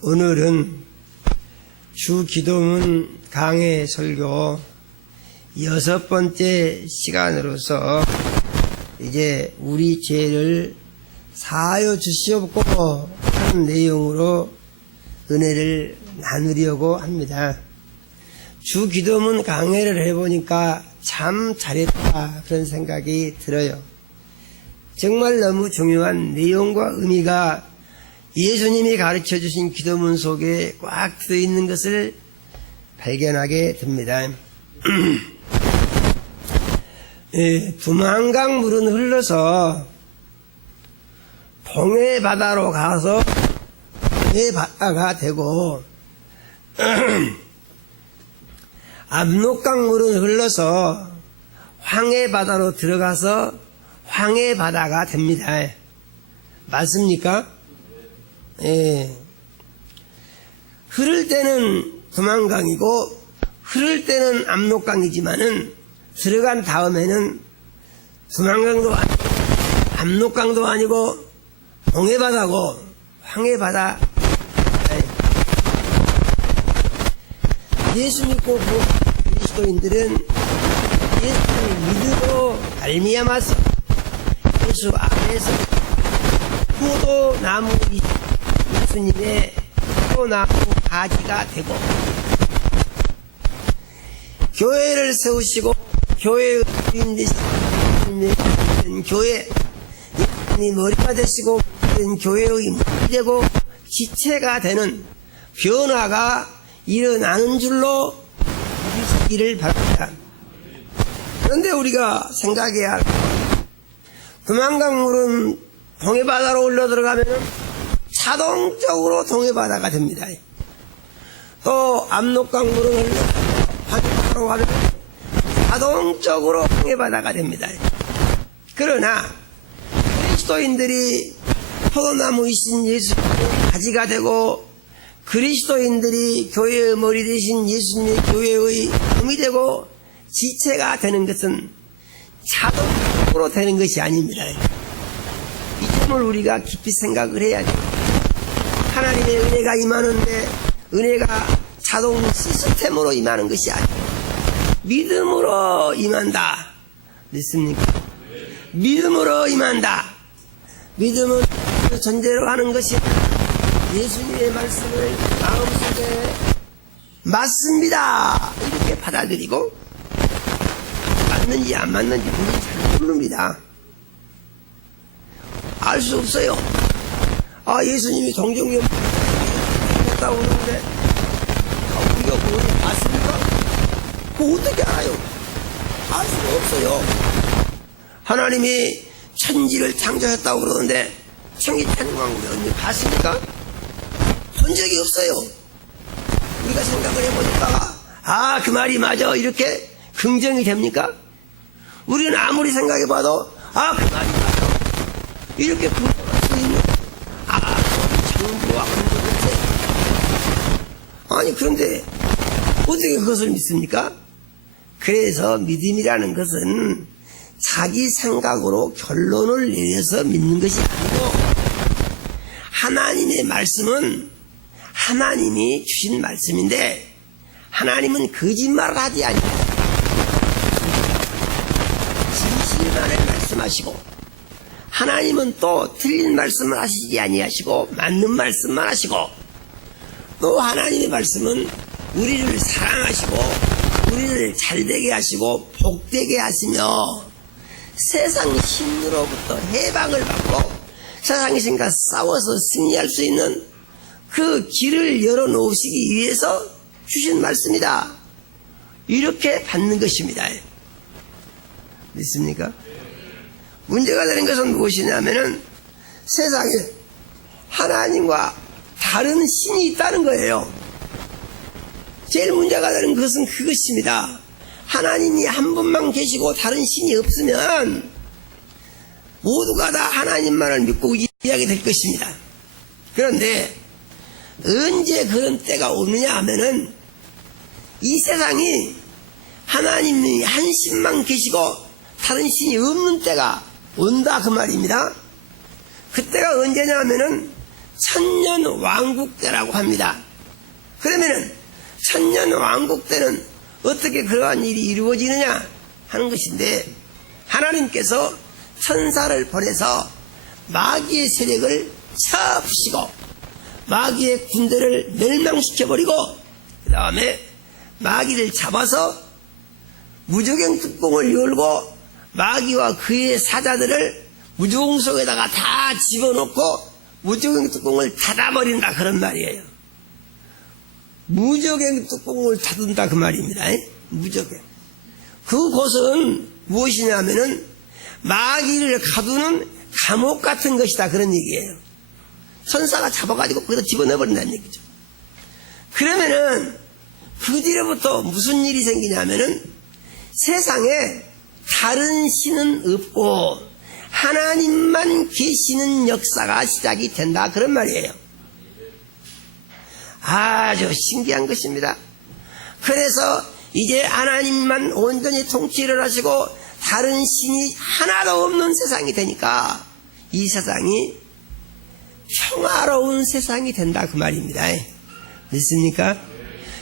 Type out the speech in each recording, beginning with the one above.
오늘은 주 기도문 강해 설교 6번째 시간으로서 이제 우리 죄를 사하여 주시옵고 하는 내용으로 은혜를 나누려고 합니다. 주 기도문 강해를 해보니까 참 잘했다 그런 생각이 들어요. 정말 너무 중요한 내용과 의미가 예수님이 가르쳐 주신 기도문 속에 꽉 들어있는 것을 발견하게 됩니다. 두만강 물은 흘러서 동해 바다로 가서 동해 바다가 되고 압록강 물은 흘러서 황해 바다로 들어가서 황해 바다가 됩니다. 맞습니까? 예. 흐를 때는 두만강이고 흐를 때는 압록강이지만은 들어간 다음에는 두만강도 아니고 압록강도 아니고 동해바다고 황해바다. 예수 믿고 본 그리스도인들은 예수를 믿음으로 말미암아서 예수 안에서 포도나무 예수님의 포도나무 가지가 되고 교회를 세우시고 교회의 주인 되신 교회 예수님이 머리가 되시고 교회의 머리 되고 지체가 되는 변화가 일어나는 줄로 믿으시기를 바랍니다. 그런데 우리가 생각해야 할 두만강물은 동해바다로 흘러 들어가면 자동적으로 동해바다가 됩니다. 또 압록강물은 흘러 황해바다로 가면 자동적으로 황해바다가 됩니다. 그러나 그리스도인들이 포도나무이신 예수님의 가지가 되고 그리스도인들이 교회의 머리 되신 예수님의 교회의 힘이 되고 지체가 되는 것은 자동적으로 되는 것이 아닙니다. 이 점을 우리가 깊이 생각을 해야 돼요. 하나님의 은혜가 임하는데 은혜가 자동 시스템으로 임하는 것이 아니고 믿음으로 임한다. 믿습니까? 믿음으로 임한다. 믿음은 그 전제로 하는 것이 예수님의 말씀을 마음속에 맞습니다 이렇게 받아들이고 맞는지 안 맞는지 우리는 잘 모릅니다. 알 수 없어요. 예수님이 동정이 했다고 그러는데 우리가 그걸 봤습니까? 그거 어떻게 알아요? 알 수가 없어요. 하나님이 천지를 창조했다고 그러는데 천지 창조한 걸 봤습니까? 본 적이 없어요. 우리가 생각을 해보니까 그 말이 맞아 이렇게 긍정이 됩니까? 우리는 아무리 생각해봐도 그 말이 맞아 이렇게 긍정할 수 있는 정부와 긍정인데 아니 그런데 어떻게 그것을 믿습니까? 그래서 믿음이라는 것은 자기 생각으로 결론을 내려서 믿는 것이 아니고 하나님의 말씀은 하나님이 주신 말씀인데 하나님은 거짓말을 하지 아니하시고 진실만을 말씀하시고 하나님은 또 틀린 말씀을 하시지 아니하시고 맞는 말씀만 하시고 또 하나님의 말씀은 우리를 사랑하시고 우리를 잘되게 하시고 복되게 하시며 세상 힘으로부터 해방을 받고 세상 신과 싸워서 승리할 수 있는 그 길을 열어놓으시기 위해서 주신 말씀이다. 이렇게 받는 것입니다. 믿습니까? 문제가 되는 것은 무엇이냐면은 세상에 하나님과 다른 신이 있다는 거예요. 제일 문제가 되는 것은 그것입니다. 하나님이 한 분만 계시고 다른 신이 없으면 모두가 다 하나님만을 믿고 의지하게 될 것입니다. 그런데 언제 그런 때가 오느냐 하면은 이 세상이 하나님이 한 신만 계시고 다른 신이 없는 때가 온다 그 말입니다. 그때가 언제냐 하면은 천년왕국 때라고 합니다. 그러면은 천년왕국 때는 어떻게 그러한 일이 이루어지느냐 하는 것인데, 하나님께서 천사를 보내서 마귀의 세력을 쳐부시고 마귀의 군대를 멸망시켜버리고, 그 다음에 마귀를 잡아서 무저갱 뚜껑을 열고 마귀와 그의 사자들을 무저갱 속에다가 다 집어넣고 무저갱 뚜껑을 닫아버린다, 그런 말이에요. 무저갱 뚜껑을 닫는다, 그 말입니다. 무저갱. 그곳은 무엇이냐면은 마귀를 가두는 감옥 같은 것이다, 그런 얘기예요. 천사가 잡아가지고 거기다 집어넣어버린다는 얘기죠. 그러면은 그 뒤로부터 무슨 일이 생기냐면은 세상에 다른 신은 없고 하나님만 계시는 역사가 시작이 된다, 그런 말이에요. 아주 신기한 것입니다. 그래서 이제 하나님만 온전히 통치를 하시고 다른 신이 하나도 없는 세상이 되니까 이 세상이 평화로운 세상이 된다, 그 말입니다. 믿습니까?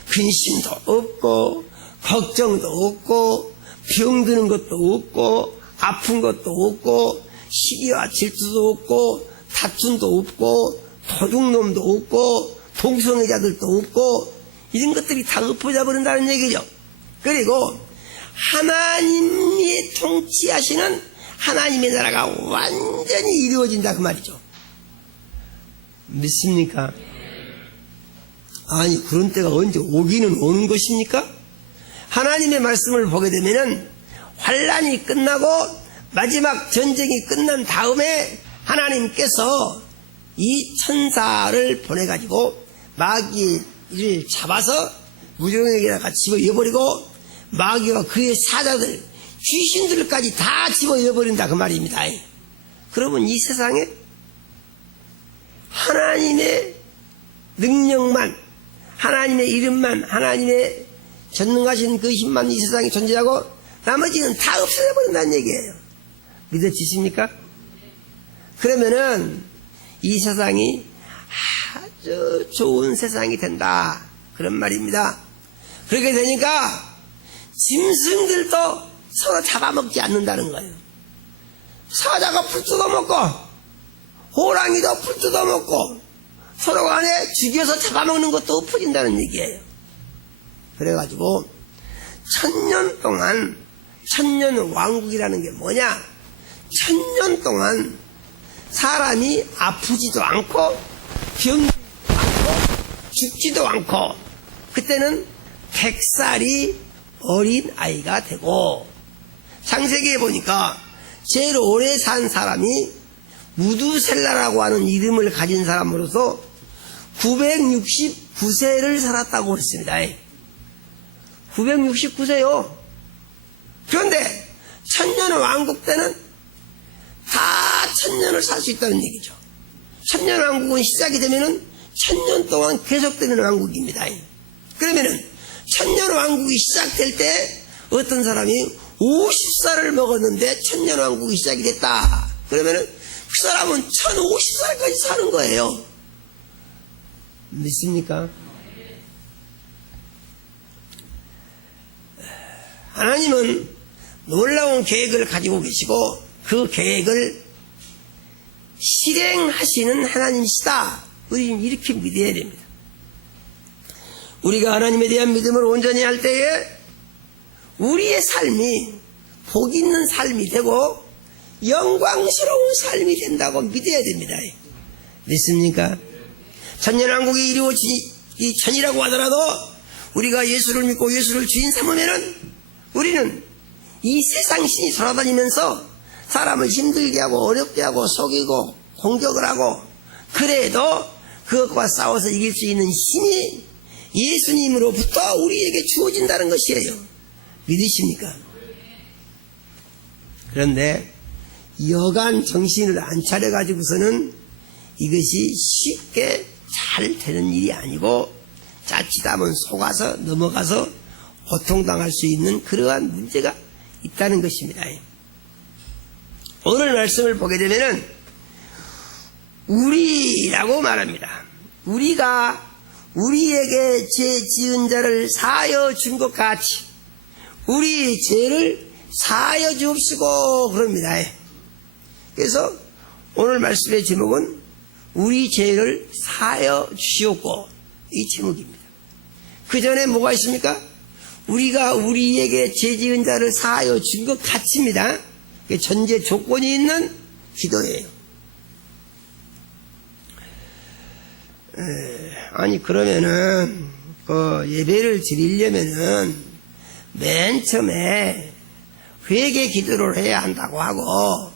근심도 없고 걱정도 없고 병드는 것도 없고 아픈 것도 없고 시기와 질투도 없고 다툼도 없고 도둑놈도 없고 동성애자들도 없고 이런 것들이 다 엎어져 버린다는 얘기죠. 그리고 하나님이 통치하시는 하나님의 나라가 완전히 이루어진다, 그 말이죠. 믿습니까? 아니, 그런 때가 언제 오기는 오는 것입니까? 하나님의 말씀을 보게 되면은 환란이 끝나고 마지막 전쟁이 끝난 다음에 하나님께서 이 천사를 보내가지고 마귀를 잡아서 무저갱에다가 집어넣어버리고 마귀와 그의 사자들, 귀신들까지 다 집어넣어버린다, 그 말입니다. 그러면 이 세상에 하나님의 능력만, 하나님의 이름만, 하나님의 전능하신 그 힘만 이 세상에 존재하고 나머지는 다 없어져 버린다는 얘기예요. 믿어지십니까? 그러면은 이 세상이 아주 좋은 세상이 된다, 그런 말입니다. 그렇게 되니까 짐승들도 서로 잡아먹지 않는다는 거예요. 사자가 풀 뜯어먹고 호랑이도 풀 뜯어먹고 서로 간에 죽여서 잡아먹는 것도 엎어진다는 얘기예요. 그래가지고 천년 동안, 천년왕국이라는 게 뭐냐, 천년 동안 사람이 아프지도 않고 병지도 않고 죽지도 않고, 그때는 100살이 어린 아이가 되고, 창세기에 보니까 제일 오래 산 사람이 무두셀라라고 하는 이름을 가진 사람으로서 969세를 살았다고 그랬습니다. 969세요. 그런데 천년왕국 때는 다 천년을 살 수 있다는 얘기죠. 천년왕국은 시작이 되면은 천년 동안 계속되는 왕국입니다. 그러면은 천년왕국이 시작될 때 어떤 사람이 50살을 먹었는데 천년왕국이 시작이 됐다. 그러면은 그 사람은 1050살까지 사는 거예요. 믿습니까? 하나님은 놀라운 계획을 가지고 계시고 그 계획을 실행하시는 하나님이시다. 우리는 이렇게 믿어야 됩니다. 우리가 하나님에 대한 믿음을 온전히 할 때에 우리의 삶이 복 있는 삶이 되고 영광스러운 삶이 된다고 믿어야 됩니다. 믿습니까? 천년왕국이 이루어지기 전이라고 하더라도 우리가 예수를 믿고 예수를 주인 삼으면은 우리는 이 세상 신이 돌아다니면서 사람을 힘들게 하고 어렵게 하고 속이고 공격을 하고, 그래도 그것과 싸워서 이길 수 있는 힘이 예수님으로부터 우리에게 주어진다는 것이에요. 믿으십니까? 그런데 여간 정신을 안 차려가지고서는 이것이 쉽게 잘 되는 일이 아니고 자칫하면 속아서 넘어가서 고통당할 수 있는 그러한 문제가 있다는 것입니다. 오늘 말씀을 보게 되면은 우리라고 말합니다. 우리가 우리에게 죄 지은 자를 사하여 준 것 같이 우리 죄를 사하여 주옵시고 그럽니다. 그래서 오늘 말씀의 제목은 우리 죄를 사하여 주시옵고 이 제목입니다. 그 전에 뭐가 있습니까? 우리가 우리에게 죄 지은 자를 사하여 준 것 같습니다. 전제 조건이 있는 기도예요. 아니 그러면은 예배를 드리려면은 맨 처음에 회개 기도를 해야 한다고 하고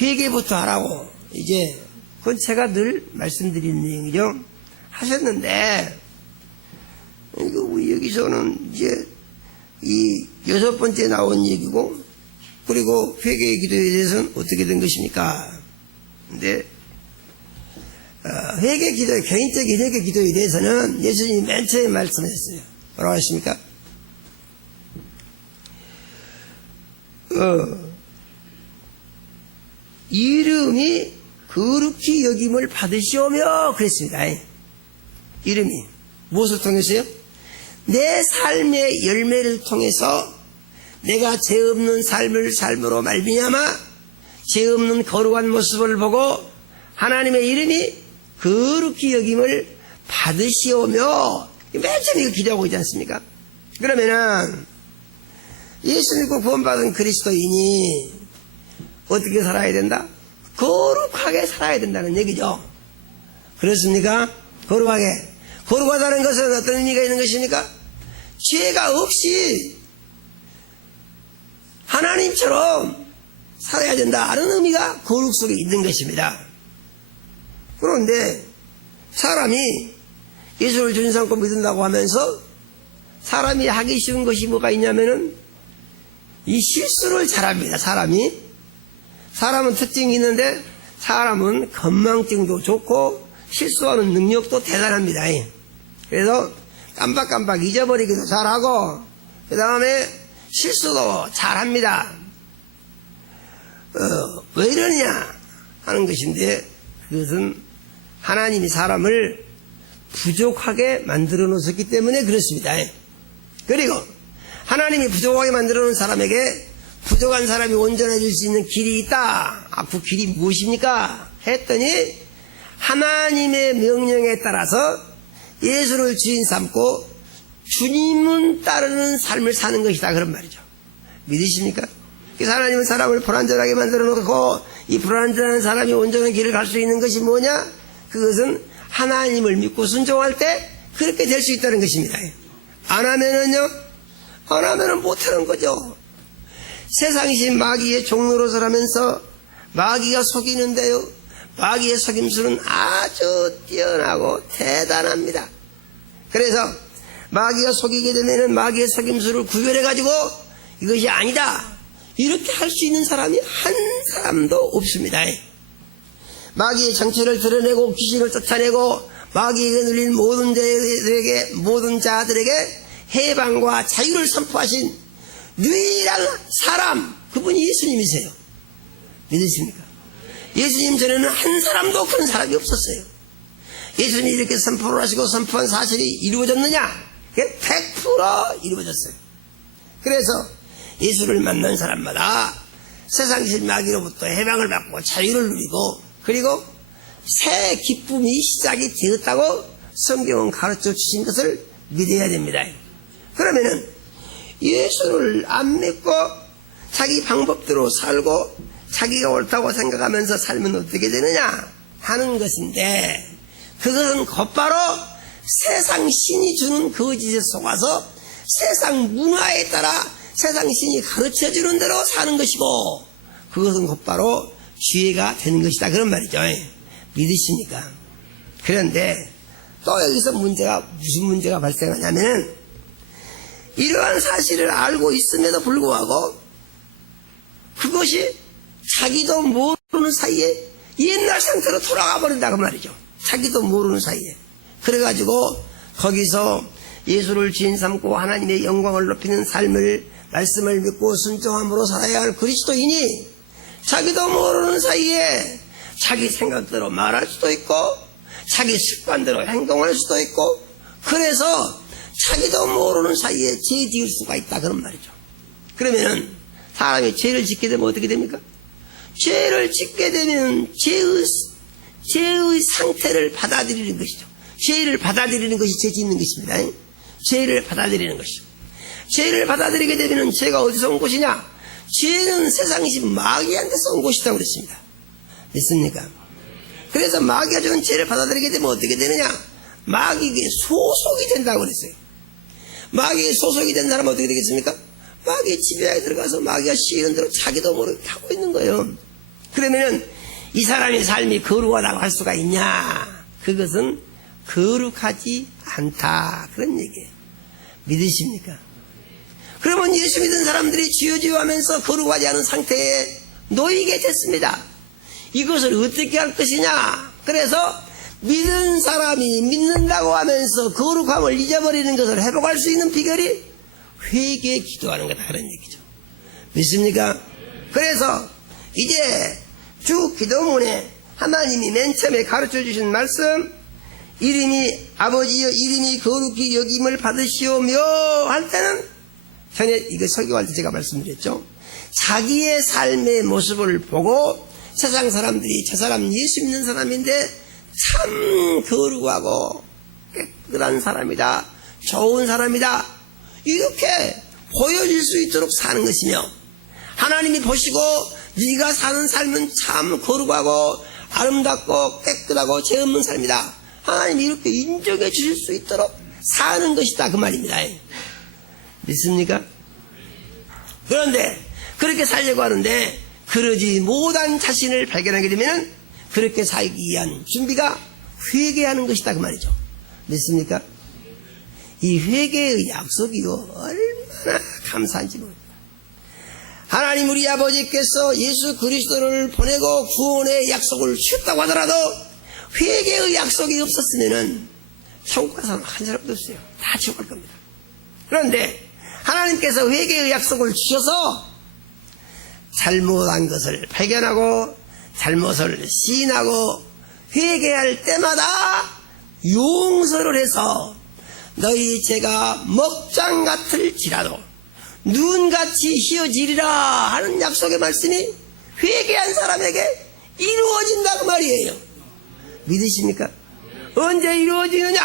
회개부터 하라고 이제 그건 제가 늘 말씀드리는 내용이죠. 하셨는데 우리 여기서는 이제 이 6번째 나온 얘기고 그리고 회개의 기도에 대해서는 어떻게 된 것입니까? 근데 회개 기도, 개인적인 회개 기도에 대해서는 예수님이 맨 처음에 말씀하셨어요. 뭐라고 하십니까? 이름이 거룩히 여김을 받으시오며 그랬습니다. 이름이 무엇을 통해서요? 내 삶의 열매를 통해서 내가 죄 없는 삶을 삶으로 말미암아 죄 없는 거룩한 모습을 보고 하나님의 이름이 거룩히 여김을 받으시오며 맨 처음에 이거 기도하고 있지 않습니까? 그러면은 예수 믿고 구원받은 그리스도인이 어떻게 살아야 된다? 거룩하게 살아야 된다는 얘기죠. 그렇습니까? 거룩하다는 것은 어떤 의미가 있는 것입니까? 죄가 없이 하나님처럼 살아야 된다는 의미가 거룩 속에 있는 것입니다. 그런데 사람이 예수를 주인 삼고 믿는다고 하면서 사람이 하기 쉬운 것이 뭐가 있냐면은 이 실수를 잘합니다. 사람은 특징이 있는데 사람은 건망증도 좋고 실수하는 능력도 대단합니다. 그래서 깜빡깜빡 잊어버리기도 잘하고 그 다음에 실수도 잘합니다. 왜 이러냐 하는 것인데 그것은 하나님이 사람을 부족하게 만들어 놓으셨기 때문에 그렇습니다. 그리고 하나님이 부족하게 만들어 놓은 사람에게 부족한 사람이 온전해질 수 있는 길이 있다. 그 길이 무엇입니까? 했더니 하나님의 명령에 따라서 예수를 주인 삼고 주님은 따르는 삶을 사는 것이다. 그런 말이죠. 믿으십니까? 그래서 하나님은 사람을 불완전하게 만들어 놓고 이 불완전한 사람이 온전한 길을 갈 수 있는 것이 뭐냐? 그것은 하나님을 믿고 순종할 때 그렇게 될 수 있다는 것입니다. 안 하면은 못하는 거죠. 세상이신 마귀의 종로로 서라면서 마귀가 속이는데요. 마귀의 속임수는 아주 뛰어나고 대단합니다. 그래서 마귀가 속이게 되면은 마귀의 속임수를 구별해가지고 이것이 아니다. 이렇게 할 수 있는 사람이 한 사람도 없습니다. 마귀의 정체를 드러내고 귀신을 쫓아내고 마귀에게 눌린 모든 자들에게 해방과 자유를 선포하신 유일한 사람, 그분이 예수님이세요. 믿으십니까? 예수님 전에는 한 사람도 그런 사람이 없었어요. 예수님이 이렇게 선포를 하시고 선포한 사실이 이루어졌느냐? 그게 100% 이루어졌어요. 그래서 예수를 만난 사람마다 세상신 마귀로부터 해방을 받고 자유를 누리고 그리고 새 기쁨이 시작이 되었다고 성경은 가르쳐 주신 것을 믿어야 됩니다. 그러면은 예수를 안 믿고 자기 방법대로 살고 자기가 옳다고 생각하면서 살면 어떻게 되느냐 하는 것인데 그것은 곧바로 세상 신이 주는 거짓에 속아서 세상 문화에 따라 세상 신이 가르쳐주는 대로 사는 것이고 그것은 곧바로 죄가 되는 것이다. 그런 말이죠. 믿으십니까? 그런데 또 여기서 무슨 문제가 발생하냐면은 이러한 사실을 알고 있음에도 불구하고 그것이 자기도 모르는 사이에 옛날 상태로 돌아가 버린다 그 말이죠. 자기도 모르는 사이에. 그래가지고 거기서 예수를 주인 삼고 하나님의 영광을 높이는 삶을 말씀을 믿고 순종함으로 살아야 할 그리스도인이 자기도 모르는 사이에 자기 생각대로 말할 수도 있고 자기 습관대로 행동할 수도 있고 그래서 자기도 모르는 사이에 죄 지을 수가 있다 그런 말이죠. 그러면은 사람이 죄를 짓게 되면 어떻게 됩니까? 죄를 짓게 되면 죄의 상태를 받아들이는 것이죠. 죄를 받아들이는 것이 죄 짓는 것입니다. 죄를 받아들이는 것이죠. 죄를 받아들이게 되면 죄가 어디서 온 것이냐? 죄는 세상이신 마귀한테서 온 것이라고 그랬습니다. 믿습니까? 그래서 마귀가 주는 죄를 받아들이게 되면 어떻게 되느냐? 마귀에게 소속이 된다고 그랬어요. 마귀에 소속이 된 사람은 어떻게 되겠습니까? 마귀의 지배하에 들어가서 마귀가 시키는 대로 자기도 모르게 하고 있는 거예요. 그러면은 이 사람의 삶이 거룩하다고 할 수가 있냐? 그것은 거룩하지 않다 그런 얘기예요. 믿으십니까? 그러면 예수 믿은 사람들이 주여 하면서 거룩하지 않은 상태에 놓이게 됐습니다. 이것을 어떻게 할 것이냐? 그래서 믿은 사람이 믿는다고 하면서 거룩함을 잊어버리는 것을 회복할 수 있는 비결이 회개에 기도하는 거다 그런 얘기죠. 믿습니까? 그래서 이제 주 기도문에 하나님이 맨 처음에 가르쳐 주신 말씀 이름이 아버지여 이름이 거룩히 여김을 받으시오며 할 때는 전에 이거 설교할 때 제가 말씀드렸죠. 자기의 삶의 모습을 보고 세상 사람들이 저 사람 예수 믿는 사람인데 참 거룩하고 깨끗한 사람이다. 좋은 사람이다. 이렇게 보여질 수 있도록 사는 것이며 하나님이 보시고 네가 사는 삶은 참 거룩하고 아름답고 깨끗하고 죄 없는 삶이다. 하나님이 이렇게 인정해 주실 수 있도록 사는 것이다 그 말입니다. 믿습니까? 그런데 그렇게 살려고 하는데 그러지 못한 자신을 발견하게 되면 그렇게 살기 위한 준비가 회개하는 것이다 그 말이죠. 믿습니까? 이 회개의 약속이요 얼마나 감사한지 모릅니다. 하나님 우리 아버지께서 예수 그리스도를 보내고 구원의 약속을 주셨다고 하더라도 회개의 약속이 없었으면은 천국 가서는 한 사람도 없어요. 다 지옥 갈 겁니다. 그런데 하나님께서 회개의 약속을 주셔서 잘못한 것을 발견하고 잘못을 시인하고 회개할 때마다 용서를 해서 너희 죄가 먹장 같을지라도 눈같이 희어지리라 하는 약속의 말씀이 회개한 사람에게 이루어진다 그 말이에요. 믿으십니까? 언제 이루어지느냐?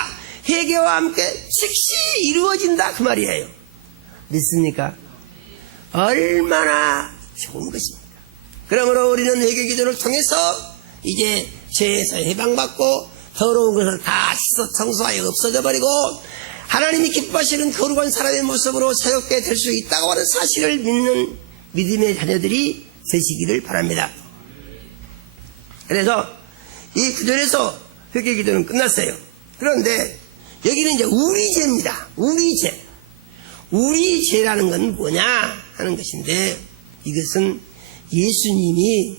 회개와 함께 즉시 이루어진다 그 말이에요. 믿습니까? 얼마나 좋은 것입니까? 그러므로 우리는 회개 기도를 통해서 이제 죄에서 해방받고 더러운 것을 다 씻어 청소하여 없어져 버리고 하나님이 기뻐하시는 거룩한 사람의 모습으로 사역게 될 수 있다고 하는 사실을 믿는 믿음의 자녀들이 되시기를 바랍니다. 그래서 이 구절에서 회개 기도는 끝났어요. 그런데 여기는 이제 우리 죄입니다. 우리 죄. 우리 죄라는 건 뭐냐 하는 것인데 이것은 예수님이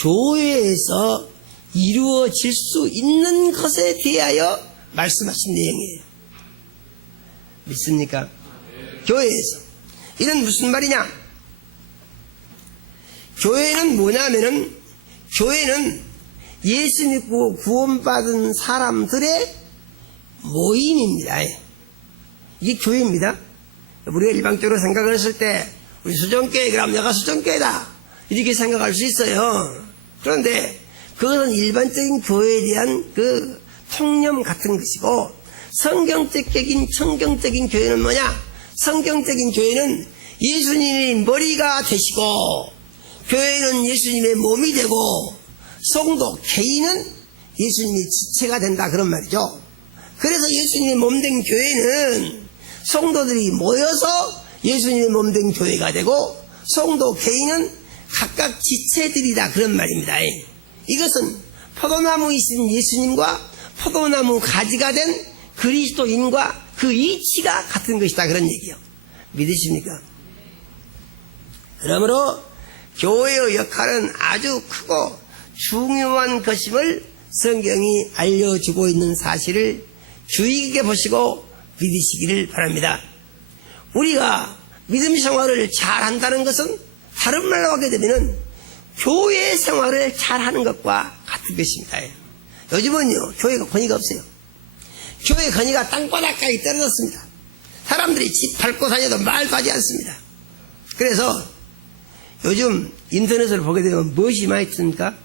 교회에서 이루어질 수 있는 것에 대하여 말씀하신 내용이에요. 믿습니까? 교회에서. 이는 무슨 말이냐? 교회는 뭐냐면은 교회는 예수 믿고 구원받은 사람들의 모임입니다. 이게 교회입니다. 우리가 일방적으로 생각을 했을 때 우리 수정교회 그럼 내가 수정교회다 이렇게 생각할 수 있어요. 그런데 그것은 일반적인 교회에 대한 그 통념 같은 것이고 성경적인 교회는 뭐냐? 성경적인 교회는 예수님이 머리가 되시고 교회는 예수님의 몸이 되고 성도 개인은 예수님의 지체가 된다 그런 말이죠. 그래서 예수님의 몸된 교회는 성도들이 모여서 예수님의 몸된 교회가 되고 성도 개인은 각각 지체들이다 그런 말입니다. 이것은 포도나무이신 예수님과 포도나무 가지가 된 그리스도인과 그 이치가 같은 것이다 그런 얘기요. 믿으십니까? 그러므로 교회의 역할은 아주 크고 중요한 것임을 성경이 알려주고 있는 사실을 주의 깊게 보시고 믿으시기를 바랍니다. 우리가 믿음 생활을 잘한다는 것은 다른 말로 하게 되면 교회 생활을 잘하는 것과 같습니다. 그것입니다. 요즘은요, 교회가 권위가 없어요. 교회 권위가 땅바닥까지 떨어졌습니다. 사람들이 집 밟고 다녀도 말도 하지 않습니다. 그래서 요즘 인터넷을 보게 되면 무엇이 많이 뜹니까?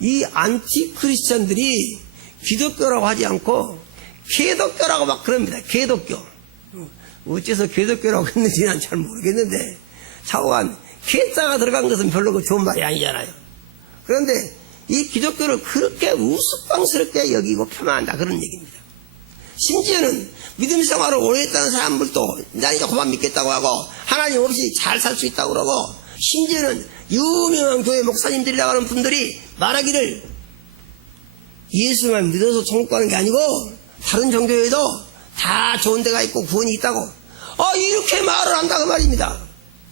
이 안티 크리스천들이 기독교라고 하지 않고 개독교라고 막 그럽니다. 개독교. 어째서 개독교라고 했는지 난 잘 모르겠는데 차오한 개자가 들어간 것은 별로 좋은 말이 아니잖아요. 그런데 이 기독교를 그렇게 우스꽝스럽게 여기고 폄하한다 그런 얘기입니다. 심지어는 믿음 생활을 오래 했다는 사람들도 나 이제 그만 믿겠다고 하고 하나님 없이 잘 살 수 있다고 그러고 심지어는 유명한 교회 목사님들이라고 하는 분들이 말하기를 예수만 믿어서 천국 가는 게 아니고 다른 종교에도 다 좋은 데가 있고 구원이 있다고 이렇게 말을 한다 그 말입니다.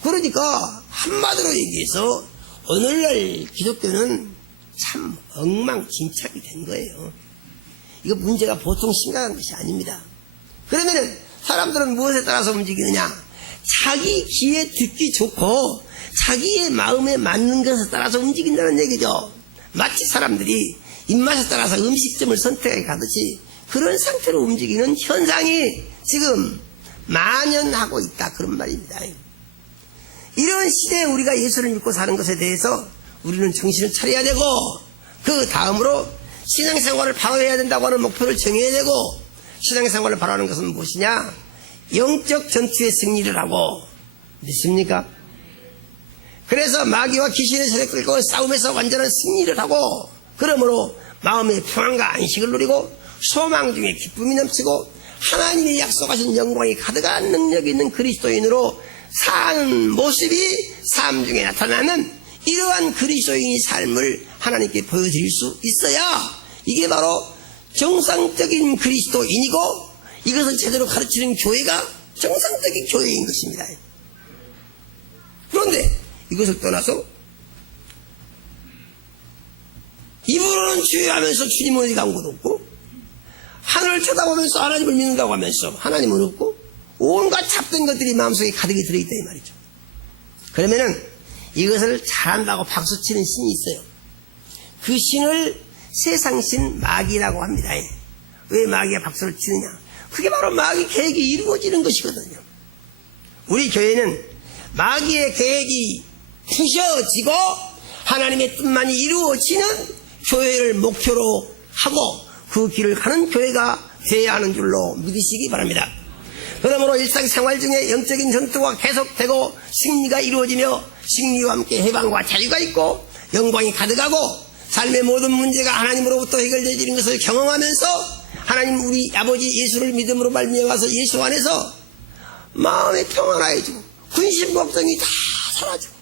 그러니까 한마디로 얘기해서 오늘날 기독교는 참 엉망진창이 된 거예요. 이거 문제가 보통 심각한 것이 아닙니다. 그러면은 사람들은 무엇에 따라서 움직이느냐? 자기 귀에 듣기 좋고 자기의 마음에 맞는 것에 따라서 움직인다는 얘기죠. 마치 사람들이 입맛에 따라서 음식점을 선택해 가듯이 그런 상태로 움직이는 현상이 지금 만연하고 있다 그런 말입니다. 이런 시대에 우리가 예수를 믿고 사는 것에 대해서 우리는 정신을 차려야 되고 그 다음으로 신앙생활을 바로 해야 된다고 하는 목표를 정해야 되고 신앙생활을 바로 하는 것은 무엇이냐? 영적 전투의 승리를 하고 믿습니까? 그래서 마귀와 귀신의 세력들과 싸움에서 완전한 승리를 하고 그러므로 마음의 평안과 안식을 누리고 소망 중에 기쁨이 넘치고 하나님이 약속하신 영광이 가득한 능력이 있는 그리스도인으로 사는 모습이 삶 중에 나타나는 이러한 그리스도인의 삶을 하나님께 보여드릴 수 있어야 이게 바로 정상적인 그리스도인이고 이것을 제대로 가르치는 교회가 정상적인 교회인 것입니다. 그런데 이것을 떠나서 입으로는 주여하면서 주님 어디 간 것도 없고 하늘을 쳐다보면서 하나님을 믿는다고 하면서 하나님은 없고 온갖 잡된 것들이 마음속에 가득히 들어있다 이 말이죠. 그러면은 이것을 잘한다고 박수치는 신이 있어요. 그 신을 세상신 마귀라고 합니다. 왜 마귀가 박수를 치느냐? 그게 바로 마귀 계획이 이루어지는 것이거든요. 우리 교회는 마귀의 계획이 부셔지고 하나님의 뜻만이 이루어지는 교회를 목표로 하고 그 길을 가는 교회가 되어야 하는 줄로 믿으시기 바랍니다. 그러므로 일상생활 중에 영적인 전투가 계속되고 승리가 이루어지며 승리와 함께 해방과 자유가 있고 영광이 가득하고 삶의 모든 문제가 하나님으로부터 해결되는 것을 경험하면서 하나님 우리 아버지 예수를 믿음으로 말미암아서 예수 안에서 마음이 평안해지고 근심 걱정이 다 사라지고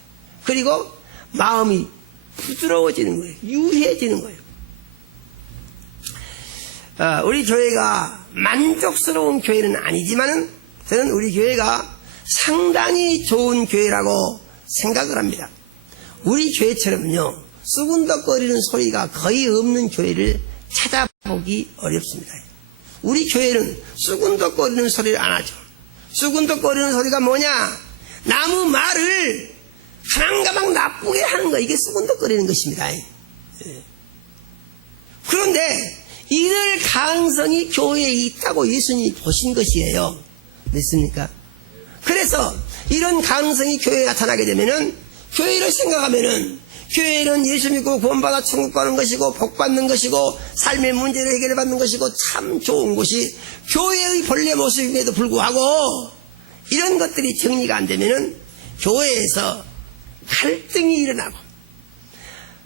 그리고 마음이 부드러워지는 거예요. 유해지는 거예요. 우리 교회가 만족스러운 교회는 아니지만은 저는 우리 교회가 상당히 좋은 교회라고 생각을 합니다. 우리 교회처럼요 쑥은덕거리는 소리가 거의 없는 교회를 찾아보기 어렵습니다. 우리 교회는 쑥은덕거리는 소리를 안 하죠. 쑥은덕거리는 소리가 뭐냐? 나무 말을 가망가망 나쁘게 하는 거 이게 쑥은덕거리는 것입니다. 그런데 이럴 가능성이 교회에 있다고 예수님이 보신 것이에요. 믿습니까? 그래서 이런 가능성이 교회에 나타나게 되면은 교회를 생각하면은 교회는 예수 믿고 구원받아 천국 가는 것이고 복 받는 것이고 삶의 문제를 해결받는 것이고 참 좋은 곳이 교회의 본래 모습임에도 불구하고 이런 것들이 정리가 안 되면은 교회에서 갈등이 일어나고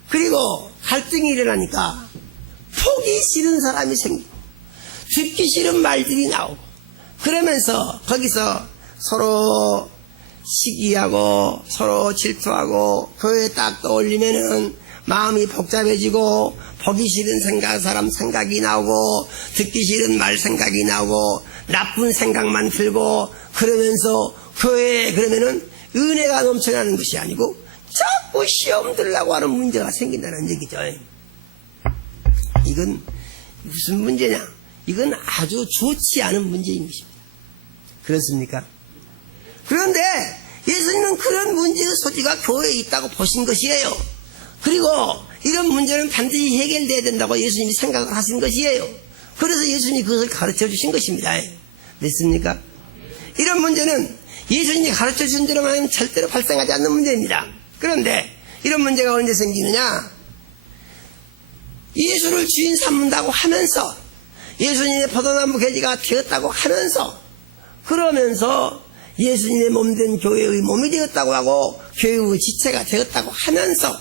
그리고 갈등이 일어나니까 포기 싫은 사람이 생기고 듣기 싫은 말들이 나오고 그러면서 거기서 서로 시기하고 서로 질투하고 교회에 딱 떠올리면은 마음이 복잡해지고 보기 싫은 사람 생각이 나오고 듣기 싫은 말 생각이 나오고 나쁜 생각만 들고 그러면서 교회에 그러면은 은혜가 넘쳐나는 것이 아니고 자꾸 시험 들라고 하는 문제가 생긴다는 얘기죠. 이건 무슨 문제냐? 이건 아주 좋지 않은 문제인 것입니다. 그렇습니까? 그런데 예수님은 그런 문제의 소지가 교회에 있다고 보신 것이에요. 그리고 이런 문제는 반드시 해결돼야 된다고 예수님이 생각을 하신 것이에요. 그래서 예수님이 그것을 가르쳐 주신 것입니다. 믿습니까? 이런 문제는 예수님이 가르쳐 주신 대로만 하면 절대로 발생하지 않는 문제입니다. 그런데 이런 문제가 언제 생기느냐? 예수를 주인 삼는다고 하면서 예수님의 포도나무 계지가 되었다고 하면서 그러면서 예수님의 몸된 교회의 몸이 되었다고 하고 교회의 지체가 되었다고 하면서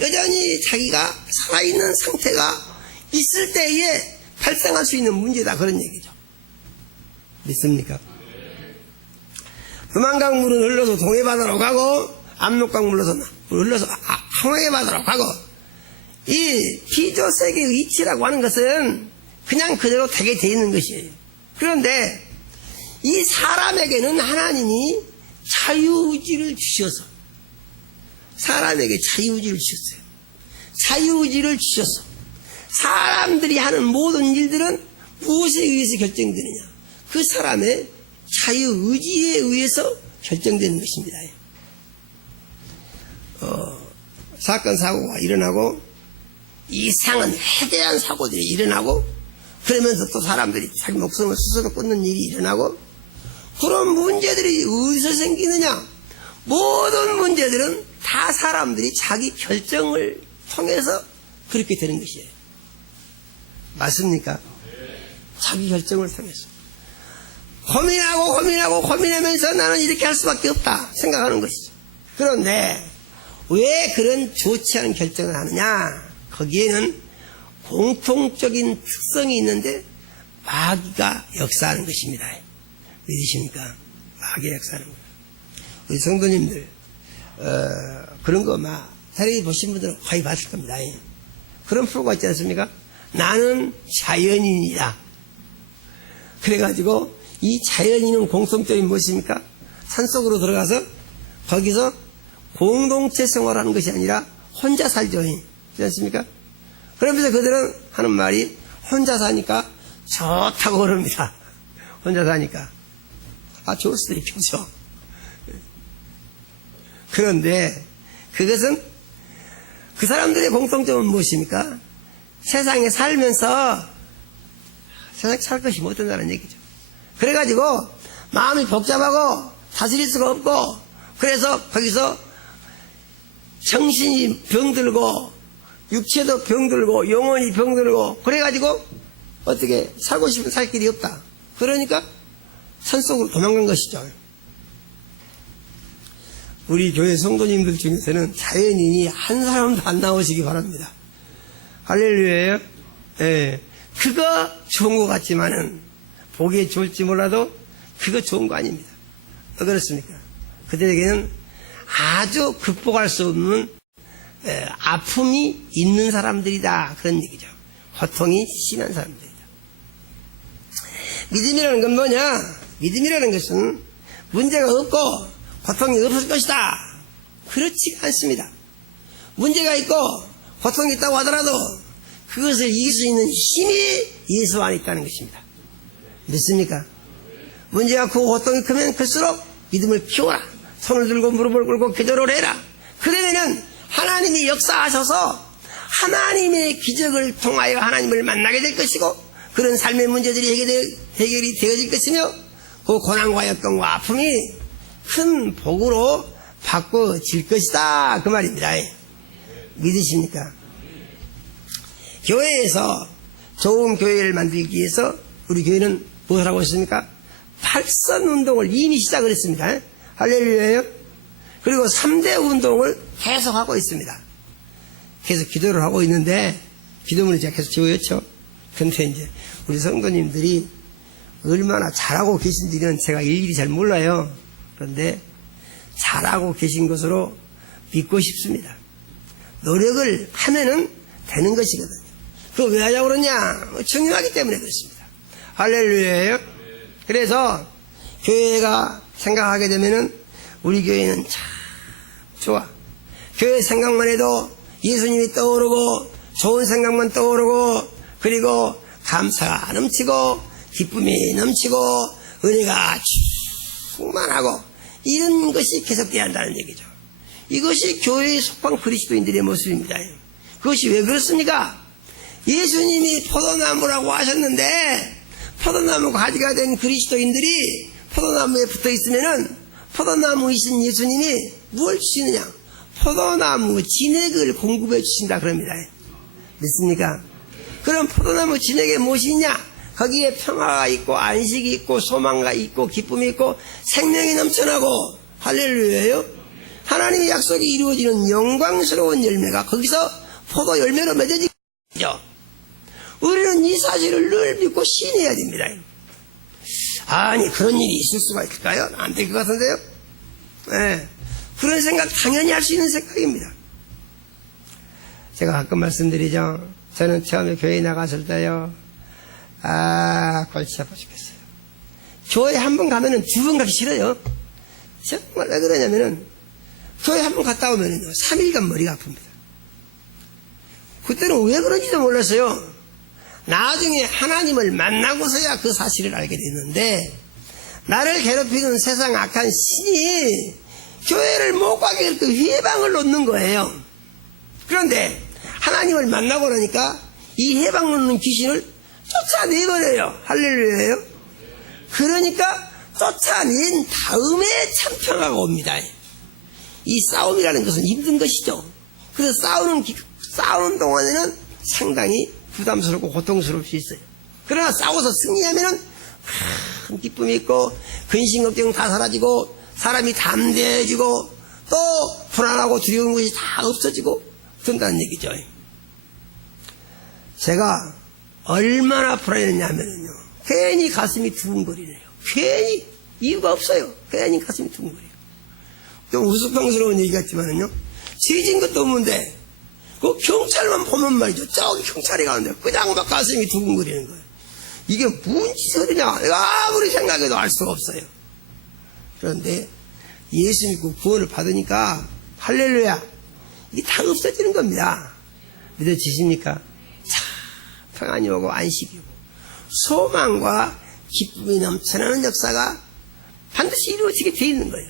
여전히 자기가 살아있는 상태가 있을 때에 발생할 수 있는 문제다, 그런 얘기죠. 믿습니까? 두만강 물은 흘러서 동해바다로 가고 압록강 물은 흘러서 항해바다로 가고 이 피조세계의 이치라고 하는 것은 그냥 그대로 되게 돼 있는 것이에요. 그런데 이 사람에게는 하나님이 자유의지를 주셔서 사람에게 자유의지를 주셨어요. 자유의지를 주셔서 사람들이 하는 모든 일들은 무엇에 의해서 결정되느냐? 그 사람의 자유의지에 의해서 결정되는 것입니다. 사건 사고가 일어나고 이상한 해대한 사고들이 일어나고 그러면서 또 사람들이 자기 목숨을 스스로 끊는 일이 일어나고 그런 문제들이 어디서 생기느냐? 모든 문제들은 다 사람들이 자기 결정을 통해서 그렇게 되는 것이에요. 맞습니까? 자기 결정을 통해서 고민하면서 나는 이렇게 할 수밖에 없다 생각하는 것이죠. 그런데 왜 그런 좋지 않은 결정을 하느냐? 거기에는 공통적인 특성이 있는데 마귀가 역사하는 것입니다. 믿으십니까? 마귀가 역사하는 거예요. 우리 성도님들 그런 거 텔레비전 보신 분들은 거의 봤을 겁니다. 그런 프로가 있지 않습니까? 나는 자연인이다. 그래가지고 이 자연인은 공통점이 무엇입니까? 산속으로 들어가서 거기서 공동체 생활하는 것이 아니라 혼자 살죠. 그렇지 않습니까? 그러면서 그들은 하는 말이 혼자 사니까 좋다고 그럽니다. 혼자 사니까. 좋을 수도 있겠죠. 그런데 그것은 그 사람들의 공통점은 무엇입니까? 세상에 살면서 세상에 살 것이 못 된다는 얘기죠. 그래가지고 마음이 복잡하고 다스릴 수가 없고 그래서 거기서 정신이 병들고 육체도 병들고 영혼이 병들고 그래가지고 어떻게 살고 싶은 살 길이 없다. 그러니까 산속으로 도망간 것이죠. 우리 교회 성도님들 중에서는 자연인이 한 사람도 안 나오시기 바랍니다. 할렐루야예요. 예, 그거 좋은 것 같지만은 보기에 좋을지 몰라도 그거 좋은 거 아닙니다. 그렇습니까? 그들에게는 아주 극복할 수 없는 아픔이 있는 사람들이다, 그런 얘기죠. 고통이 심한 사람들이다. 믿음이라는 건 뭐냐? 믿음이라는 것은 문제가 없고 고통이 없을 것이다, 그렇지가 않습니다. 문제가 있고 고통이 있다고 하더라도 그것을 이길 수 있는 힘이 예수 안에 있다는 것입니다. 믿습니까? 문제가 크고 고통이 크면 클수록 믿음을 키워라. 손을 들고 무릎을 꿇고 기도를 해라. 그러면은 하나님이 역사하셔서 하나님의 기적을 통하여 하나님을 만나게 될 것이고 그런 삶의 문제들이 해결이 되어질 것이며 그 고난과 역경과 아픔이 큰 복으로 바꿔질 것이다, 그 말입니다. 믿으십니까? 교회에서 좋은 교회를 만들기 위해서 우리 교회는 무엇을 하고 있습니까? 팔선 운동을 이미 시작을 했습니다. 할렐루야예요. 그리고 3대 운동을 계속하고 있습니다. 계속 기도를 하고 있는데 기도문을 제가 계속 지어였죠. 근데 이제 우리 성도님들이 얼마나 잘하고 계신지는 제가 일일이 잘 몰라요. 그런데 잘하고 계신 것으로 믿고 싶습니다. 노력을 하면은 되는 것이거든요. 그거 왜 하자고 그러냐? 중요하기 때문에 그렇습니다. 할렐루야예요. 그래서 교회가 생각하게 되면은 우리 교회는 참 좋아. 교회 생각만 해도 예수님이 떠오르고 좋은 생각만 떠오르고 그리고 감사가 넘치고 기쁨이 넘치고 은혜가 충만하고 이런 것이 계속돼야 한다는 얘기죠. 이것이 교회의 속한 그리스도인들의 모습입니다. 그것이 왜 그렇습니까? 예수님이 포도나무라고 하셨는데 포도나무 가지가 된 그리스도인들이 포도나무에 붙어 있으면은 포도나무이신 예수님이 무엇을 주시느냐? 포도나무 진액을 공급해 주신다 그럽니다. 믿습니까? 그럼 포도나무 진액에 무엇이 있냐? 거기에 평화가 있고 안식이 있고 소망가 있고 기쁨이 있고 생명이 넘쳐나고 할렐루야예요. 하나님의 약속이 이루어지는 영광스러운 열매가 거기서 포도 열매로 맺어지죠. 우리는 이 사실을 늘 믿고 신뢰해야 됩니다. 아니 그런 일이 있을 수가 있을까요? 안 될 것 같은데요. 네. 그런 생각 당연히 할 수 있는 생각입니다. 제가 가끔 말씀드리죠. 저는 처음에 교회에 나갔을 때요. 골치 아파 죽겠어요. 교회 한 번 가면은 두 번 가기 싫어요. 정말 왜 그러냐면은 교회 한 번 갔다 오면은요 3일간 머리가 아픕니다. 그때는 왜 그런지도 몰랐어요. 나중에 하나님을 만나고서야 그 사실을 알게 됐는데 나를 괴롭히는 세상 악한 신이 교회를 못 가게 이렇게 해방을 놓는 거예요. 그런데 하나님을 만나고 나니까 이 해방 놓는 귀신을 쫓아내버려요. 할렐루야예요. 그러니까 쫓아낸 다음에 참 평화가 옵니다. 이 싸움이라는 것은 힘든 것이죠. 그래서 싸우는 동안에는 상당히 부담스럽고 고통스러울 수 있어요. 그러나 싸워서 승리하면은 큰 기쁨이 있고 근심 걱정 다 사라지고 사람이 담대해지고 또 불안하고 두려운 것이 다 없어지고 그런다는 얘기죠. 제가 얼마나 불안했냐면요. 괜히 가슴이 두근거리네요. 괜히 이유가 없어요. 괜히 가슴이 두근거려요. 좀 우스꽝스러운 얘기 같지만은요. 죄진 것도 없는데 그 경찰만 보면 말이죠. 저기 경찰이 가는데 그냥 막 가슴이 두근거리는 거예요. 이게 무슨 짓이냐? 내가 아무리 생각해도 알 수가 없어요. 그런데 예수 믿고 구원을 받으니까 할렐루야 이게 다 없어지는 겁니다. 믿어지십니까? 참 평안이 오고 안식이 오고 소망과 기쁨이 넘쳐나는 역사가 반드시 이루어지게 되어 있는 거예요.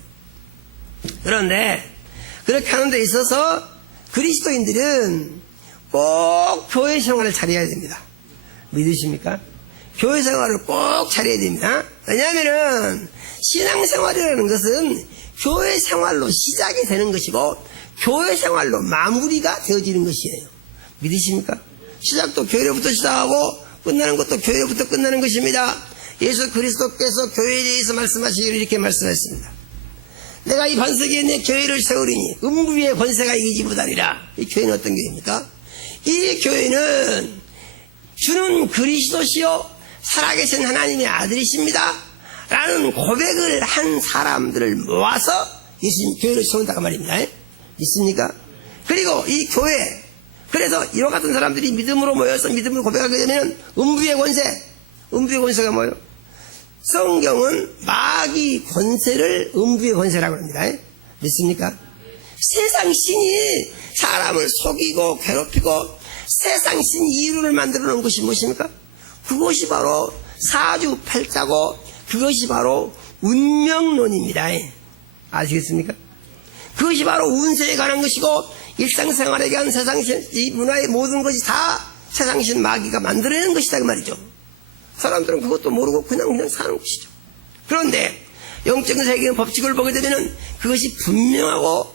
그런데 그렇게 하는 데 있어서 그리스도인들은 꼭 교회 생활을 잘해야 됩니다. 믿으십니까? 교회 생활을 꼭 잘해야 됩니다. 왜냐하면 신앙생활이라는 것은 교회 생활로 시작이 되는 것이고 교회 생활로 마무리가 되어지는 것이에요. 믿으십니까? 시작도 교회로부터 시작하고 끝나는 것도 교회로부터 끝나는 것입니다. 예수 그리스도께서 교회에 대해서 말씀하시기를 이렇게 말씀하셨습니다. 내가 이 반석에 내 교회를 세우리니 음부의 권세가 이기지 못하리라. 이 교회는 어떤 교회입니까? 이 교회는 주는 그리스도시요 살아계신 하나님의 아들이십니다 라는 고백을 한 사람들을 모아서 예수님 교회를 세운다고 말입니다. 믿습니까? 그리고 이 교회 그래서 이와 같은 사람들이 믿음으로 모여서 믿음을 고백하게 되면 음부의 권세가 뭐예요? 성경은 마귀 권세를 음부의 권세라고 합니다. 믿습니까? 세상 신이 사람을 속이고 괴롭히고 세상 신 이유를 만들어 놓은 것이 무엇입니까? 그것이 바로 사주팔자고 그것이 바로 운명론입니다. 아시겠습니까? 그것이 바로 운세에 관한 것이고 일상생활에 관한 세상신 이 문화의 모든 것이 다 세상신 마귀가 만들어낸 것이다 그 말이죠. 사람들은 그것도 모르고 그냥 사는 것이죠. 그런데 영적인 세계의 법칙을 보게 되면 그것이 분명하고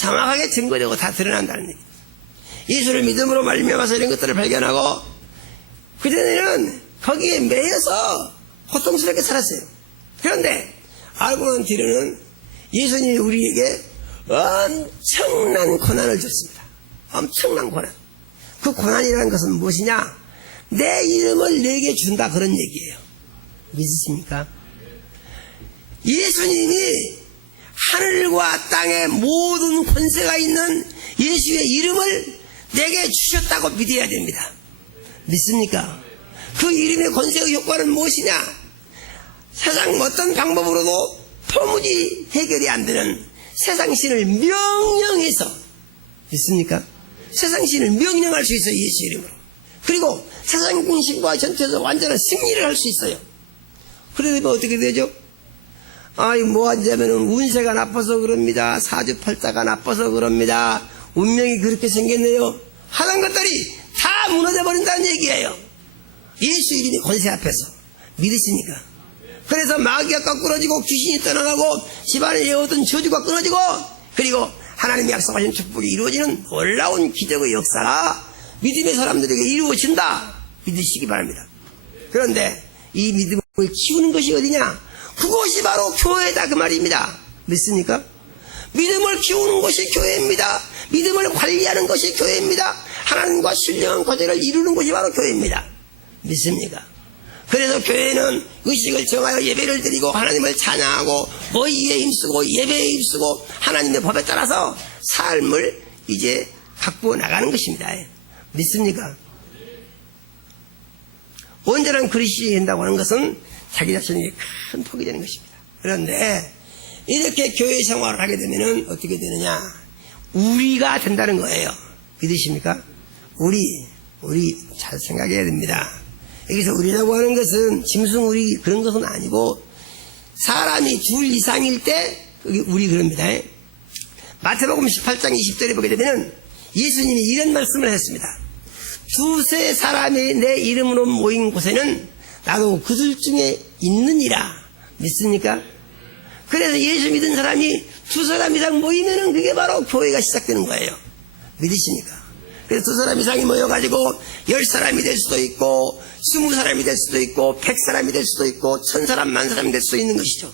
정확하게 증거되고 다 드러난다는 얘기죠. 예수를 믿음으로 말미암아서 이런 것들을 발견하고 그전에는 거기에 매여서 고통스럽게 살았어요. 그런데 알고 난 뒤로는 예수님이 우리에게 엄청난 고난을 줬습니다. 엄청난 고난. 그 고난이라는 것은 무엇이냐? 내 이름을 내게 준다 그런 얘기예요. 믿으십니까? 예수님이 하늘과 땅의 모든 권세가 있는 예수의 이름을 내게 주셨다고 믿어야 됩니다. 믿습니까? 그 이름의 권세의 효과는 무엇이냐? 세상 어떤 방법으로도 도무지 해결이 안 되는 세상 신을 명령해서 믿습니까? 세상 신을 명령할 수 있어요. 예수 이름으로. 그리고 세상 신과 전체에서 완전한 승리를 할 수 있어요. 그러면 어떻게 되죠? 뭐 하냐면 운세가 나빠서 그럽니다. 사주팔자가 나빠서 그럽니다. 운명이 그렇게 생겼네요. 하던 것들이 다 무너져 버린다는 얘기예요. 예수 이름의 권세 앞에서. 믿으십니까? 그래서 마귀가 거꾸러지고 귀신이 떠나가고 집안에 이어오던 저주가 끊어지고 그리고 하나님이 약속하신 축복이 이루어지는 놀라운 기적의 역사가 믿음의 사람들에게 이루어진다. 믿으시기 바랍니다. 그런데 이 믿음을 키우는 것이 어디냐? 그것이 바로 교회다 그 말입니다. 믿습니까? 믿음을 키우는 것이 교회입니다. 믿음을 관리하는 것이 교회입니다. 하나님과 신령한 관계를 이루는 것이 바로 교회입니다. 믿습니까? 그래서 교회는 의식을 정하여 예배를 드리고 하나님을 찬양하고 모의에 힘쓰고 예배에 힘쓰고 하나님의 법에 따라서 삶을 이제 갖고 나가는 것입니다. 믿습니까? 온전한 그리스도인이 된다고 하는 것은 자기 자신에게 큰 복이 되는 것입니다. 그런데 이렇게 교회 생활을 하게 되면 어떻게 되느냐? 우리가 된다는 거예요. 믿으십니까? 우리 잘 생각해야 됩니다. 여기서 우리라고 하는 것은 짐승 우리 그런 것은 아니고 사람이 둘 이상일 때 우리 그럽니다. 마태복음 18장 20절에 보게 되면 예수님이 이런 말씀을 했습니다. 두세 사람이 내 이름으로 모인 곳에는 나도 그들 중에 있느니라. 믿습니까? 그래서 예수 믿은 사람이 두 사람 이상 모이면은 그게 바로 교회가 시작되는 거예요. 믿으십니까? 그래서 두 사람 이상이 모여가지고 10사람이 될 수도 있고 20사람이 될 수도 있고 100사람이 될 수도 있고 1000사람, 10,000사람이 될 수도 있는 것이죠.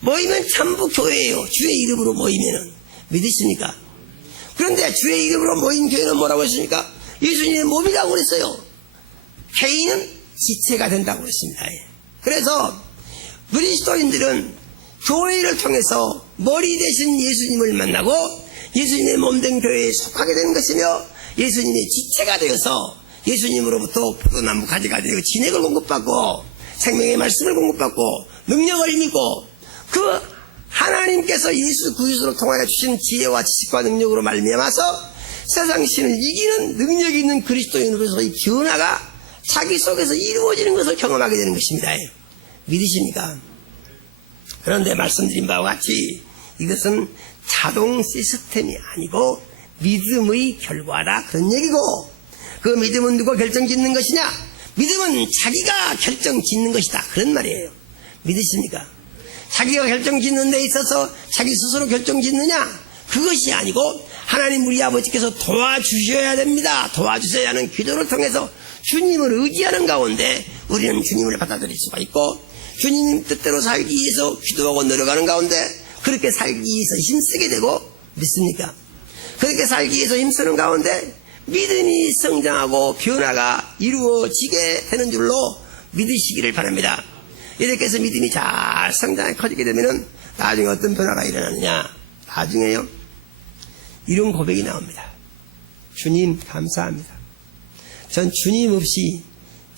모이면 전부 교회예요. 주의 이름으로 모이면은. 믿으십니까? 그런데 주의 이름으로 모인 교회는 뭐라고 했습니까? 예수님의 몸이라고 그랬어요. 개인은 지체가 된다고 그랬습니다. 그래서 그리스도인들은 교회를 통해서 머리 대신 예수님을 만나고 예수님의 몸된 교회에 속하게 되는 것이며 예수님의 지체가 되어서 예수님으로부터 포도나무 가지가 되고 진액을 공급받고 생명의 말씀을 공급받고 능력을 힘입고 그 하나님께서 예수 그리스도로 통하여 주신 지혜와 지식과 능력으로 말미암아서 세상 신을 이기는 능력이 있는 그리스도인으로서의 변화가 자기 속에서 이루어지는 것을 경험하게 되는 것입니다. 믿으십니까? 그런데 말씀드린 바와 같이 이것은 자동 시스템이 아니고 믿음의 결과다 그런 얘기고 그 믿음은 누가 결정짓는 것이냐? 믿음은 자기가 결정짓는 것이다 그런 말이에요. 믿으십니까? 자기가 결정짓는 데 있어서 자기 스스로 결정짓느냐? 그것이 아니고 하나님 우리 아버지께서 도와주셔야 됩니다. 도와주셔야 하는 기도를 통해서 주님을 의지하는 가운데 우리는 주님을 받아들일 수가 있고 주님 뜻대로 살기 위해서 기도하고 노력하는 가운데 그렇게 살기 위해서 힘쓰게 되고 믿습니까? 그렇게 살기 위해서 힘쓰는 가운데 믿음이 성장하고 변화가 이루어지게 되는 줄로 믿으시기를 바랍니다. 이렇게 해서 믿음이 잘 성장해 커지게 되면 나중에 어떤 변화가 일어나느냐? 나중에요. 이런 고백이 나옵니다. 주님 감사합니다. 전 주님 없이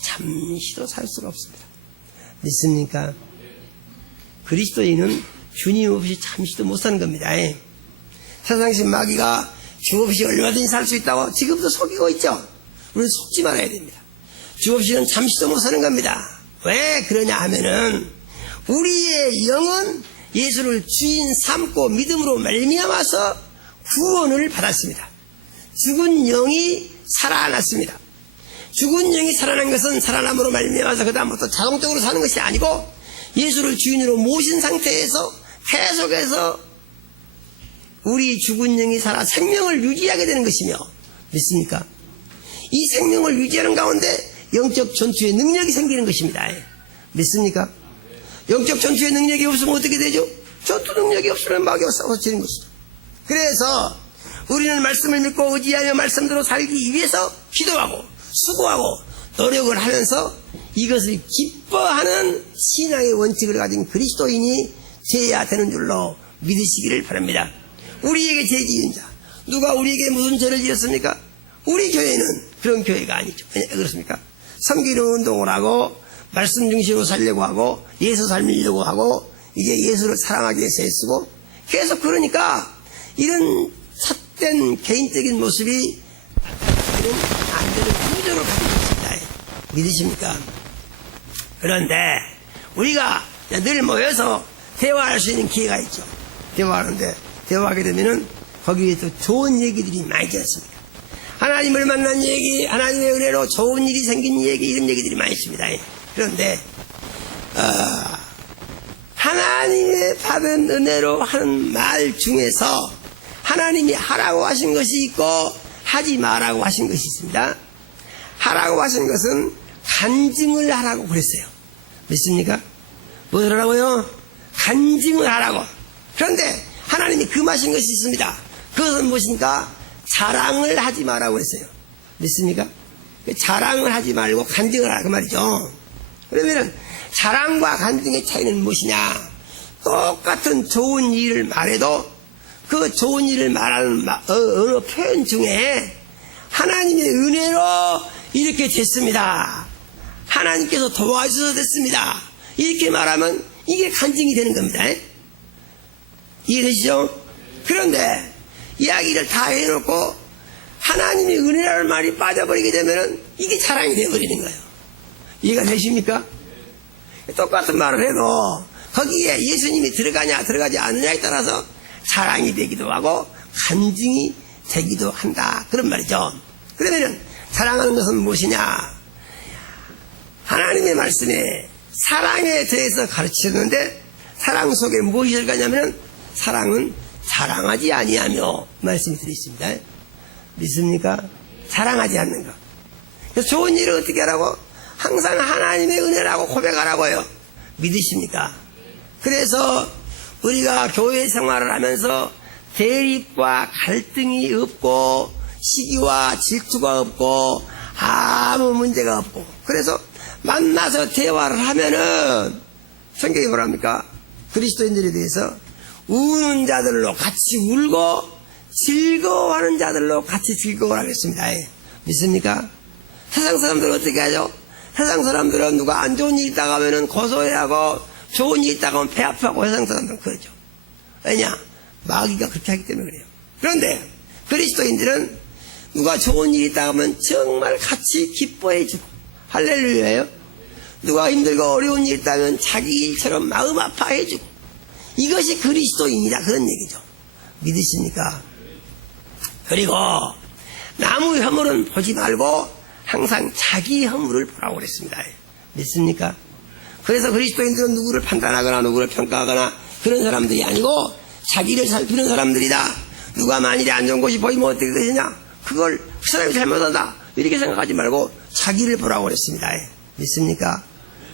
잠시도 살 수가 없습니다. 믿습니까? 그리스도인은 주님 없이 잠시도 못 사는 겁니다. 세상신 마귀가 주 없이 얼마든지 살 수 있다고 지금도 속이고 있죠. 우리는 속지 말아야 됩니다. 주 없이는 잠시도 못 사는 겁니다. 왜 그러냐 하면은 우리의 영은 예수를 주인 삼고 믿음으로 말미암아서 구원을 받았습니다. 죽은 영이 살아났습니다. 죽은 영이 살아난 것은 살아남으로 말미암아서 그 다음부터 자동적으로 사는 것이 아니고 예수를 주인으로 모신 상태에서 계속해서 우리 죽은 영이 살아 생명을 유지하게 되는 것이며 믿습니까? 이 생명을 유지하는 가운데 영적 전투의 능력이 생기는 것입니다. 믿습니까? 영적 전투의 능력이 없으면 어떻게 되죠? 전투 능력이 없으면 마귀와 싸워지는 것이죠. 그래서 우리는 말씀을 믿고 의지하며 말씀대로 살기 위해서 기도하고 수고하고 노력을 하면서 이것을 기뻐하는 신앙의 원칙을 가진 그리스도인이 되어야 되는 줄로 믿으시기를 바랍니다. 우리에게 죄 지은 자 누가 우리에게 무슨 죄를 지었습니까? 우리 교회는 그런 교회가 아니죠. 왜 그렇습니까? 섬기는 운동을 하고 말씀 중심으로 살려고 하고 예수 삶으려고 하고 이제 예수를 사랑하기 위해서 애쓰고 계속 그러니까 이런 삿된 개인적인 모습이 이런 안 되는 구조를 가지고 있습니다. 믿으십니까? 그런데 우리가 늘 모여서 대화할 수 있는 기회가 있죠. 대화하는데 대화하게 되면은 거기에 또 좋은 얘기들이 많이 있지 않습니까? 하나님을 만난 얘기, 하나님의 은혜로 좋은 일이 생긴 얘기, 이런 얘기들이 많이 있습니다. 그런데 하나님의 받은 은혜로 하는 말 중에서 하나님이 하라고 하신 것이 있고 하지 마라고 하신 것이 있습니다. 하라고 하신 것은 간증을 하라고 그랬어요. 믿습니까? 뭘 하라고요? 간증을 하라고. 그런데 하나님이 금하신 것이 있습니다. 그것은 무엇입니까? 자랑을 하지 마라고 했어요. 믿습니까? 자랑을 하지 말고 간증을 하라 그 말이죠. 그러면은 자랑과 간증의 차이는 무엇이냐? 똑같은 좋은 일을 말해도 그 좋은 일을 말하는 어느 표현 중에 하나님의 은혜로 이렇게 됐습니다. 하나님께서 도와주셔서 됐습니다. 이렇게 말하면 이게 간증이 되는 겁니다. 이해되시죠? 그런데 이야기를 다 해놓고 하나님의 은혜라는 말이 빠져버리게 되면 이게 자랑이 되어버리는 거예요. 이해가 되십니까? 똑같은 말을 해도 거기에 예수님이 들어가냐 들어가지 않느냐에 따라서 자랑이 되기도 하고 간증이 되기도 한다, 그런 말이죠. 그러면 자랑하는 것은 무엇이냐? 하나님의 말씀에 사랑에 대해서 가르치는데 사랑 속에 무엇이 들어가냐면 사랑은 자랑하지 아니하며 말씀이 들어있습니다. 믿습니까? 자랑하지 않는 것. 그래서 좋은 일을 어떻게 하라고? 항상 하나님의 은혜라고 고백하라고요. 믿으십니까? 그래서 우리가 교회 생활을 하면서 대립과 갈등이 없고 시기와 질투가 없고 아무 문제가 없고, 그래서 만나서 대화를 하면은 성경이 뭐랍니까? 그리스도인들에 대해서 우는 자들로 같이 울고 즐거워하는 자들로 같이 즐거워하라고 했습니다. 믿습니까? 세상 사람들은 어떻게 하죠? 세상 사람들은 누가 안 좋은 일 있다가 하면은 고소해하고 좋은 일 있다가 하면 배 아파하고 세상 사람들은 그러죠. 왜냐? 마귀가 그렇게 하기 때문에 그래요. 그런데 그리스도인들은 누가 좋은 일이 있다가 하면 정말 같이 기뻐해주고, 할렐루야예요. 누가 힘들고 어려운 일이 있다면 자기 일처럼 마음 아파해주고, 이것이 그리스도인이다, 그런 얘기죠. 믿으십니까? 그리고 남의 허물은 보지 말고 항상 자기 허물을 보라고 그랬습니다. 믿습니까? 그래서 그리스도인들은 누구를 판단하거나 누구를 평가하거나 그런 사람들이 아니고 자기를 살피는 사람들이다. 누가 만일에 안 좋은 것이 보이면 어떻게 되느냐? 그걸 그 사람이 잘못한다, 이렇게 생각하지 말고 자기를 보라고 그랬습니다. 믿습니까?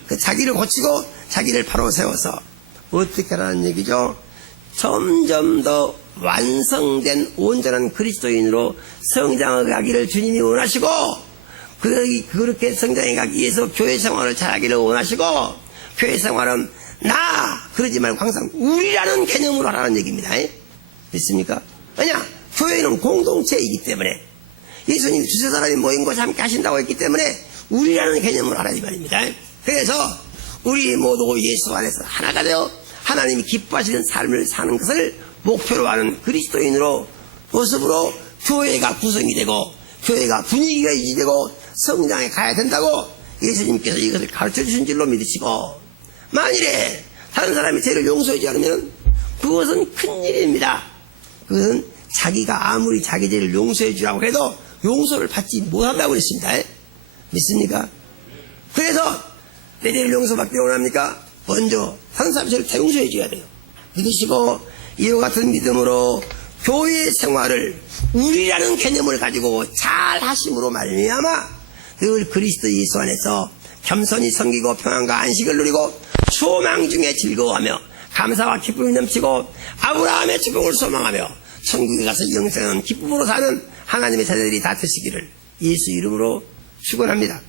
그 자기를 고치고 자기를 바로 세워서 어떻게 하라는 얘기죠? 점점 더 완성된 온전한 그리스도인으로 성장해 가기를 주님이 원하시고, 그렇게 성장해 가기 위해서 교회 생활을 잘하기를 원하시고, 교회 생활은 나 그러지 말고 항상 우리라는 개념으로 하라는 얘기입니다. 믿습니까? 왜냐? 교회는 공동체이기 때문에, 예수님이 두세 사람이 모인 곳에 함께 하신다고 했기 때문에 우리라는 개념으로 하라 이 말입니다. 그래서 우리 모두 예수 안에서 하나가 되어 하나님이 기뻐하시는 삶을 사는 것을 목표로 하는 그리스도인으로 모습으로 교회가 구성이 되고 교회가 분위기가 유지되고 성장해 가야 된다고 예수님께서 이것을 가르쳐 주신 줄로 믿으시고, 만일에 다른 사람이 죄를 용서하지 않으면 그것은 큰일입니다. 그것은 자기가 아무리 자기 죄를 용서해 주라고 해도 용서를 받지 못한다고 그랬습니다. 믿습니까? 그래서 내 죄를 용서받기 원합니까? 먼저 다른 사람 죄를 다 용서해 줘야 돼요. 믿으시고 이와 같은 믿음으로 교회 생활을 우리라는 개념을 가지고 잘 하심으로 말미암아 늘 그리스도 예수 안에서 겸손히 섬기고 평안과 안식을 누리고 소망 중에 즐거워하며 감사와 기쁨이 넘치고 아브라함의 축복을 소망하며 천국에 가서 영생은 기쁨으로 사는 하나님의 자녀들이 다 되시기를 예수 이름으로 축원합니다.